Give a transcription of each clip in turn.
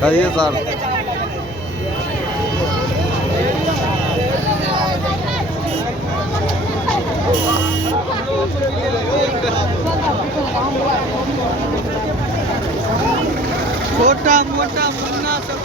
कहिए सर। छोटा मोटा मुन्ना सब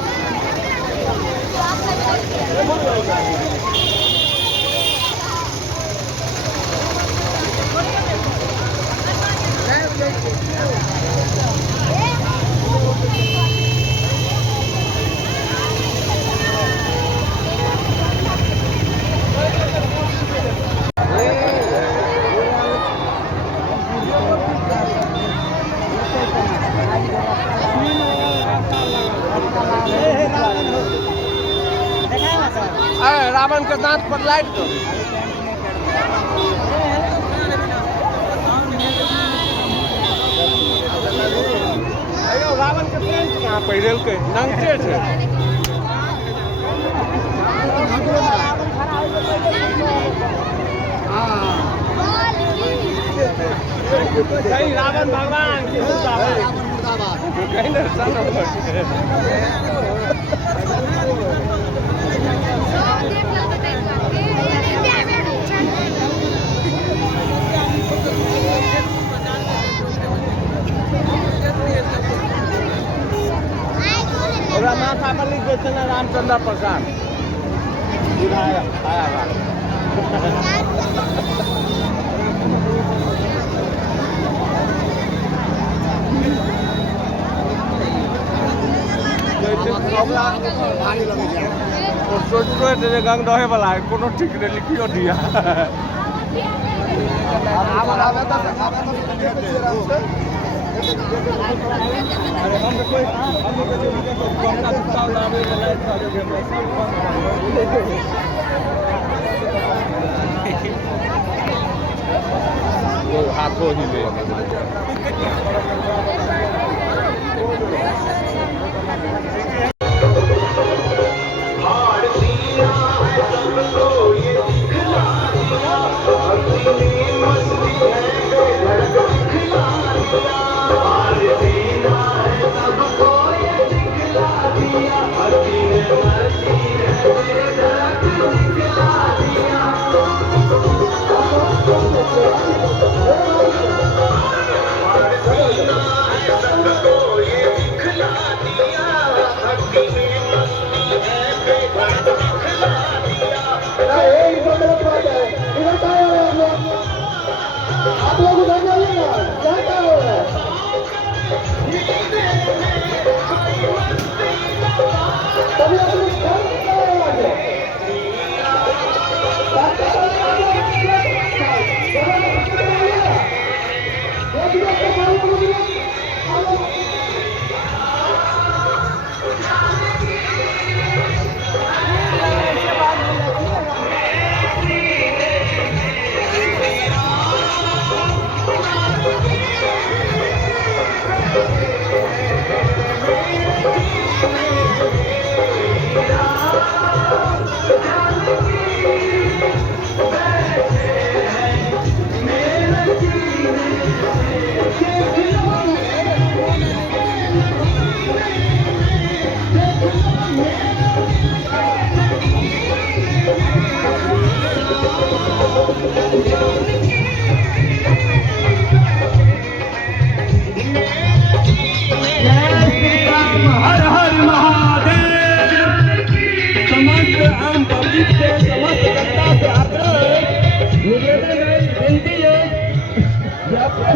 रावण के दांत पर लाइट दो। रावण के पेंट कहाँ पहिरल के नंगे छे। रावण भगवान की माथा पर लिख देते ना रामचंद्र प्रसाद विधायक आया गंग रहे वाला है कोनो ठीक नहीं लिखियो दिया। अरे हम कोई हाथों ही ले Yeah.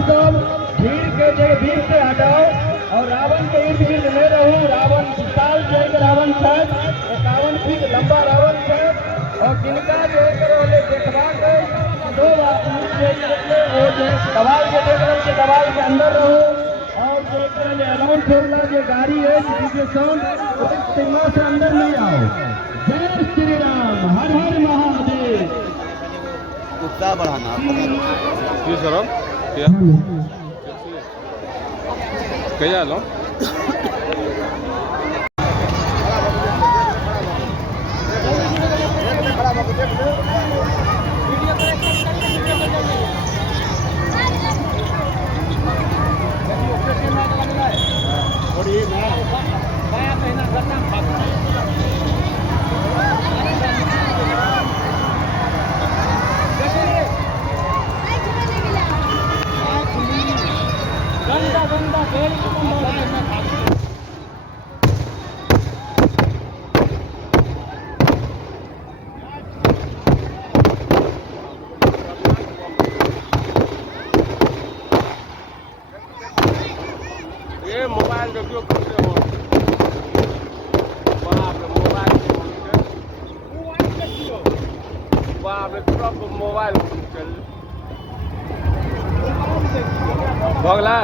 सब भीड़ के जगह भीड़ से हटाओ और रावण के इर्द गिर्द में रहो। रावण विशाल जो है रावण है 51 फीट लंबा रावण है और जिनका जो है देखवा के दो आदमी जो है दवाल के देख रहे हैं दवाल के अंदर रहो और देख रहे हैं अलाउंस होगा जो गाड़ी है जिसके साउंड सीमा से अंदर नहीं आओ। जय श्री राम, हर हर महादेव। उत्साह बढ़ाना जी सर क्या कहीं लो ये मोबाइल का उपयोग करते हो बाप रे मोबाइल बाप रे सब मोबाइल चल भगला